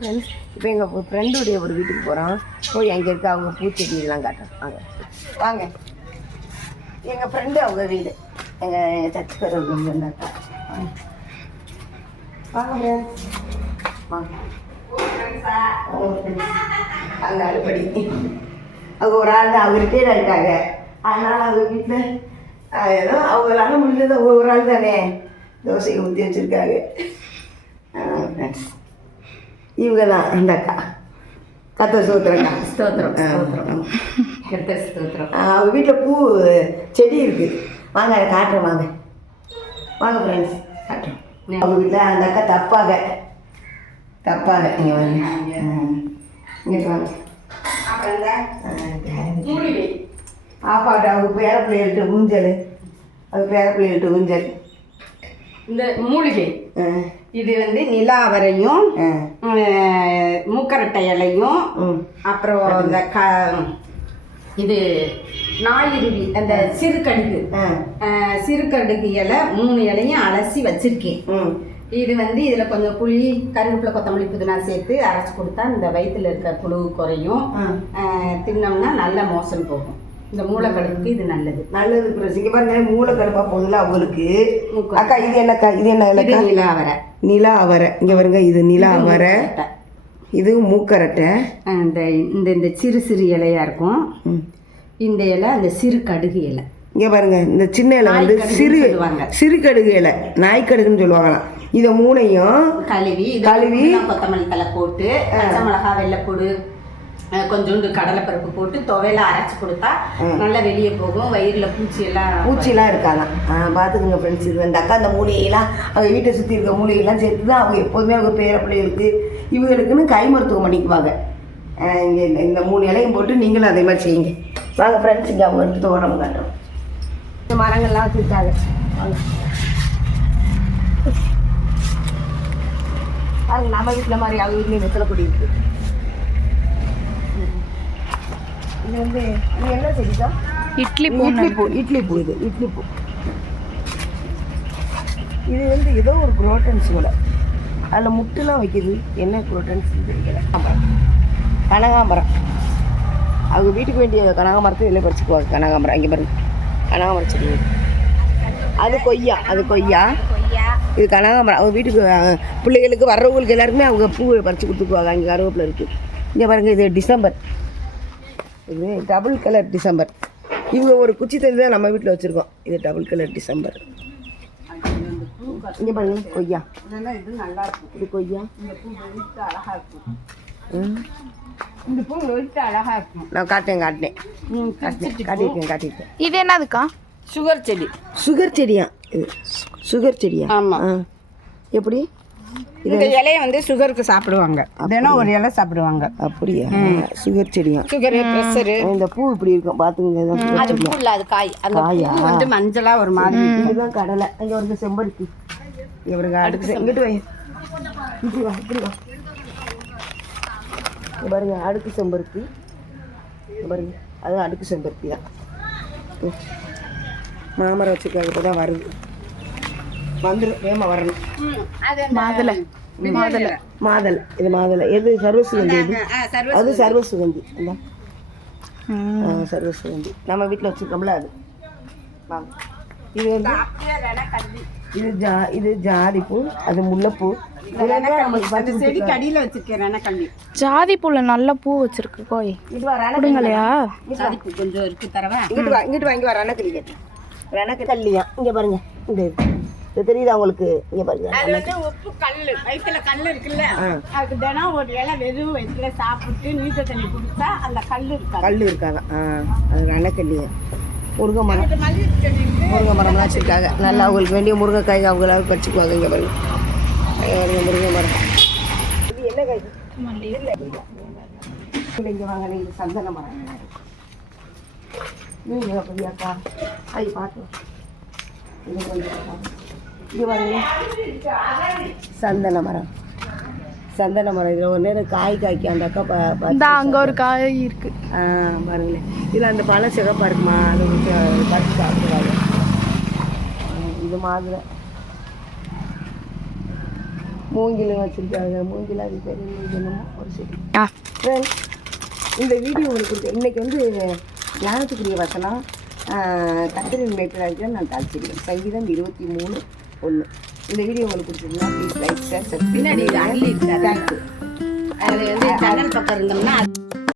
Friends இப்போ எங்கள் ஃப்ரெண்டுடைய ஒரு வீட்டுக்கு போகிறோம் போய் அங்கே இருக்க அவங்க பூச்செடி இதெல்லாம் காட்டுறோம் வாங்க. வாங்க. எங்கள் ஃப்ரெண்டு அவங்க வீடு. எங்கள் எங்கள் சர்ச் பேர் இருந்தாக்கா வாங்க ஃப்ரெண்ட்ஸ் வாங்க. அங்கே அடுப்படி அவங்க ஒரு ஆள் தான். அவங்க ரிட்டையர் ஆகிட்டாங்க அதனால் அவங்க வீட்டில் ஏதோ அவங்களால முடிஞ்சது அவங்க ஒரு ஆள் தானே. தோசையை ஊற்றி வச்சுருக்காங்க. ஃப்ரெண்ட்ஸ் இவங்க தான் இந்த அக்கா. கத்த சூத்திரக்கா ஸ்தோத்திரம் ஸ்தோத்திரம். கர்த்தர் ஸ்தோத்திரம். அவங்க வீட்டில் பூ செடி இருக்குது வாங்க அதை காட்டுறேன் வாங்க. வாங்க ஃப்ரெண்ட்ஸ் காட்டுறோம். அவங்க வீட்டில் அந்த அக்கா தப்பாக. தப்பாக. இங்கே வாங்க. இங்கே வாங்க. மூலிகை ஆப்பாட்டு அவங்க பேர பிள்ளைகள்கிட்ட ஊஞ்சல். அவங்க பேர பிள்ளைகள்கிட்ட ஊஞ்சல். இந்த மூலிகை. இது வந்து நிலாவரையும் மூக்கரட்டை இலையும் அப்புறம் இந்த க இது நாயிருவி அந்த சிறுகடுகு. சிறுகடுகு இலை மூணு இலையும் அலசி வச்சிருக்கேன். இது வந்து இதில் கொஞ்சம் புளி கருவேப்பிலை கொத்தமல்லி புதினா சேர்த்து அரைச்சி கொடுத்தா இந்த வயிற்றுல இருக்க புழு குறையும். தின்னோம்னா நல்ல மோசம் போகும். இந்த மூளைக்கடுப்புக்கு இது நல்லது. நல்லது பிரஸ் இங்கே பாருங்க மூளை கடுப்பா போகுதுல அவங்களுக்கு. மூக்கு. அக்கா இது என்னக்கா இது என்ன இலக்கா? நிலாவரை நிலா அவரை. இங்கே வருங்க இது நிலா அவரை. இது மூக்கரட்டை. அஹ், இந்த இந்த சிறு சிறு இலையா இருக்கும். இந்த இலை அந்த சிறு கடுகு இலை. இங்கே பாருங்க இந்த சின்ன இலை வந்து சிறு. சிறு கடுகு இலை. நாய்க்கடுகுன்னு சொல்லுவாங்களாம். இதை மூணையும் கழுவி கழுவி. கொத்தமல்லி தலை போட்டு பச்சை மிளகா வெள்ளைப்பூடு அஹ், கொஞ்சோண்டு கடலைப்பருப்பு போட்டு துவையில அரைச்சி கொடுத்தா நல்லா வெளியே போகும். வயிறுல பூச்சி எல்லாம் பூச்சிலாம் இருக்காதான் பார்த்துக்குங்க ஃப்ரெண்ட்ஸ் இது இந்த அக்கா அந்த மூலிகையெல்லாம் அவங்க வீட்டை சுற்றி இருக்க மூலிகைலாம் சேர்த்து தான் அவங்க எப்போதுமே அவங்க பேர பிள்ளைகளுக்கு இவங்களுக்குன்னு கை மருத்துவம் பண்ணிக்குவாங்க. இங்கே இந்த இந்த மூணு இலையும் போட்டு நீங்களும் அதே மாதிரி செய்யுங்க. வாங்க ஃப்ரெண்ட்ஸ் இங்கே அவங்க எடுத்து தோட்டம் காட்டுறோம். இந்த மரங்கள்லாம் வச்சுருக்காங்க. வாங்க. நம்ம வீட்டில் மாதிரி அவங்க வீட்லேயும் வெத்தலை கொடி இருக்கு. இது வந்து இது என்ன செடிக்கா? இட்லி இட்லி பூ இட்லி பூ இது இட்லி பூ. இது வந்து ஏதோ ஒரு குரோட்டன்ஸ் கூட அதில் முட்டுலாம் வைக்குது. என்ன குரோட்டன்ஸ் தெரியல. கனகாம்பரம். கனகாம்பரம். அவங்க வீட்டுக்கு வேண்டிய கனகாமரத்தை இதில் பறிச்சுக்குவாங்க. கனகாம்பரம். இங்கே பாருங்க. கனகாமரம் செடி. அது கொய்யா. அது கொய்யா. இது கனகாமரம் அவங்க வீட்டுக்கு பிள்ளைகளுக்கு வர்றவங்களுக்கு எல்லாருக்குமே அவங்க பூவை பறித்து கொடுத்துக்குவாங்க. அங்கே கருவேப்பிலை இருக்குது இங்கே பாருங்க இது டிசம்பர். இது டபுள் கலர் டிசம்பர். இவங்க ஒரு குச்சி தண்ணி தான் நம்ம வீட்டில் வச்சுருக்கோம். இது டபுள் கலர் டிசம்பர். இங்கே பாருங்க கொய்யா இது நல்லா இருக்கும் இது கொய்யா. இந்த பூ வெளுத்து அழகா இருக்கும். ம். இந்த பூ வெளுத்து அழகா இருக்கும் நான் காட்டேன் காட்டினேன் காட்டினேன் காட்டியிருக்கேன் காட்டியிருக்கேன். இது என்னதுக்கா? சுகர் செடி. சுகர் செடியா? இது சுகர் செடியா? ஆமா. ஆ. எப்படி? இந்த இலைய வந்து சுகருக்கு சாப்பிடுவாங்க. தினம் ஒரு இலை சாப்பிடுவாங்க. அப்படியா? சுகர் செடியா? சுகர் ப்ரெஷரு இந்த பூ இப்படி இருக்கும். சுகர் அது பூ இல்ல அது காய். அந்த காயா? வந்து மஞ்சளா ஒரு மாதிரி இதுதான் கடலை. இங்கே வந்து செம்பருத்தி. இவருக்கு அடுத்து இங்கிட்டு வை. இப்படி வா இப்படி வா. இங்க பாருங்க அடுக்கு செம்பருத்தி. இங்க பாருங்க அது அடுக்கு செம்பருத்தி தான் ம். மாமரம் வச்சுருக்காங்க இப்போ தான் வருது. வந்துடும் வேமா வரணும்? மாதுளை மாதுளை மாதளை இது மாதளை எது சர்வசுகந்தி இது அது சர்வசுகந்தி இந்த. ம். சர்வசுகந்தி நம்ம வீட்டில் வச்சுருக்கோம்ல அது. வாங்க. இது வந்து இது ஜா இது ஜாதி பூ அது முல்லைப்பூ. செடிக்கு அடியில வச்சிருக்கேன் ஜாதி பூல நல்ல பூ வச்சிருக்கு கோய் கொடுங்களையா? கொஞ்சம் இருக்கு தரவா? இங்கிட்டு வா இங்கிட்டு வா இங்கே வா ரணக்கல்லி கேட்டு ரணக்கு கல்லியா? இங்கே பாருங்க. இந்த இது. இது தெரியுதா உங்களுக்கு? இங்கே பாருங்க. அது வந்து உப்பு கல்லு. வயிற்றுல கல் இருக்குல்ல. அதுக்கு தினம் ஒரு இலை வெறும் வயிற்றுல சாப்பிட்டு நீச்சல் தண்ணி குடிச்சா அந்த கல் இருக்காது. கல் இருக்காங்க அது ரணக்கல்லியா முருங்கை மரம். இருக்கு. முருங்கை மரம்லாம் வச்சுருக்காங்க. நல்லா அவங்களுக்கு வேண்டிய முருங்கைக்காய் அவங்களாவது பறிச்சுக்குவாங்க இங்கே பாருங்க. முருங்கை மரம். இது என்ன காய்? இல்லை இங்கே வாங்க. நீங்கள் சந்தன மரம். நீங்கள் அப்படியாக்கா ஐ பார்த்து. இங்கே கொஞ்சம் இங்கே பாருங்க. சந்தன மரம். சந்தன மரம். இதில் ஒரு நேரம் காய் காய்க்கு அந்த அக்கா இந்த அங்க ஒரு காய் இருக்கு. ஆ பாருங்களேன் இதில் அந்த பழம் சிகப்பாக இருக்குமா? அதை பறித்து சாப்பிடுவாங்க இது மாதிரி. மூங்கில் வச்சுருக்காங்க. மூங்கில் அது பேர் என்னமோ? ஒரு செடி. இந்த வீடியோ உங்களுக்கு இன்னைக்கு வந்து ஞானத்துக்குரிய வசனம் கத்திரின் மேய்ப்பராக நான் தாழ்ச்சிருக்கேன் சங்கீதம் இருபத்தி மூணு ஒன்று இந்த வீடியோ உங்களுக்கு பிடிச்சிருந்தா ப்ளீஸ் லைக் ஷேர் பின்னாடி அள்ளி. தேங்க்யூ அது வந்து ஜன்னல் பக்கம் இருந்தோம்னா